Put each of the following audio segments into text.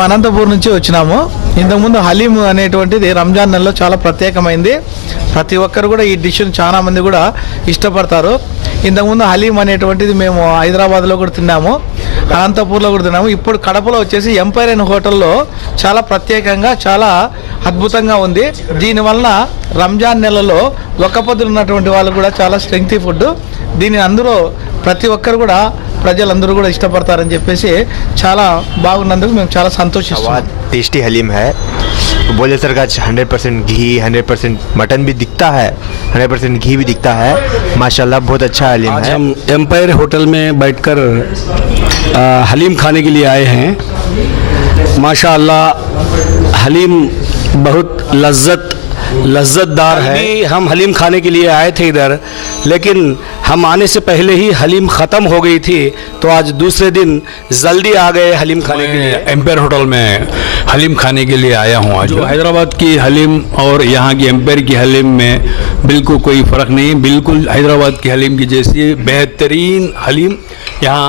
మేము అనంతపూర్ నుంచి వచ్చినాము. ఇంతకుముందు హలీం అనేటువంటిది రంజాన్ నెలలో చాలా ప్రత్యేకమైంది. ప్రతి ఒక్కరు కూడా ఈ డిష్ను చాలా మంది కూడా ఇష్టపడతారు. ఇంతకుముందు హలీం అనేటువంటిది మేము హైదరాబాద్లో కూడా తిన్నాము, అనంతపూర్లో కూడా తిన్నాము. ఇప్పుడు కడపలో వచ్చేసి ఎంపైర్ అండ్ హోటల్లో చాలా ప్రత్యేకంగా చాలా అద్భుతంగా ఉంది. దీనివల్ల రంజాన్ నెలలో ఒక్కపొద్దులు ఉన్నటువంటి వాళ్ళు కూడా చాలా స్ట్రెంగ్తీ ఫుడ్. దీన్ని అందరూ ప్రతి ఒక్కరు కూడా ప్రజలందరూ కూడా ఇష్టపడతారని చెప్పేసి చాలా బాగున్నందుకు మేము చాలా సంతోషిస్తున్నాం. टेस्टी हलीम है, बोले सर का 100% घी, 100% मटन भी दिखता है, 100% घी भी दिखता है. माशाल्लाह बहुत अच्छा हलीम है. हम एम्पायर होटल में बैठकर हलीम खाने के लिए आए हैं. माशाल्लाह हलीम बहुत लज्जतदार है. हम हलीम खाने के लिए आए थे इधर, लेकिन हम आने से पहले ही हलीम ख़त्म हो गई थी, तो आज दूसरे दिन जल्दी आ गए हलीम खाने के लिए. एम्पायर होटल में हलीम खाने के लिए आया हूँ आज. जो हैदराबाद की हलीम और यहाँ की एम्पायर की हलीम में बिल्कुल कोई फ़र्क नहीं. बिल्कुल हैदराबाद की हलीम की जैसी बेहतरीन हलीम यहाँ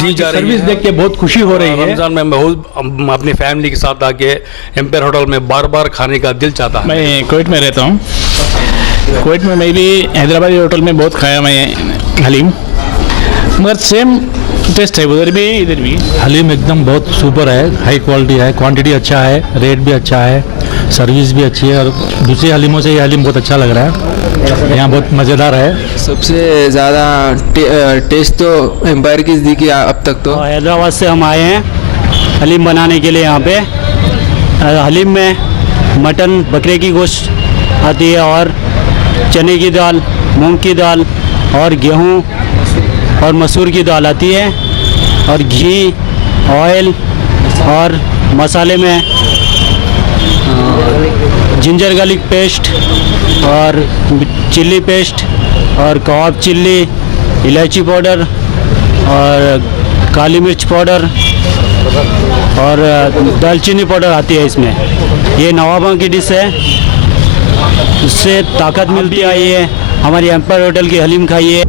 दी जा रही है. सर्विस देख के बहुत खुशी हो रही है. रमज़ान में बहुत अपनी फैमिली के साथ आके एम्पायर होटल में बार बार खाने का दिल चाहता है. मैं कुवैत में रहता हूँ. कुवैत में मैं भी हैदराबादी होटल में बहुत खाया मैं हलीम, मगर सेम टेस्ट है उधर भी इधर भी. हलीम एकदम बहुत सुपर है, हाई क्वालिटी है, क्वांटिटी अच्छा है, रेट भी अच्छा है, सर्विस भी अच्छी है. और दूसरी हलीमों से ये हलीम बहुत अच्छा लग रहा है. यहाँ बहुत मज़ेदार है. सबसे ज़्यादा टेस्ट तो एम्पायर की दिखी अब तक. तो हैदराबाद से हम आए हैं हलीम बनाने के लिए. यहाँ पे हलीम में मटन बकरे की गोश्त आती है और चने की दाल, मूंग की दाल और गेहूँ और मसूर की दाल आती है, और घी, ऑयल और मसाले में जिंजर गार्लिक पेस्ट और चिल्ली पेस्ट और कबाब चिल्ली, इलायची पाउडर और काली मिर्च पाउडर और दालचीनी पाउडर आती है इसमें. ये नवाबों की डिश है, इससे ताकत मिलती है. ये हमारी एम्पायर होटल की हलीम खाइए.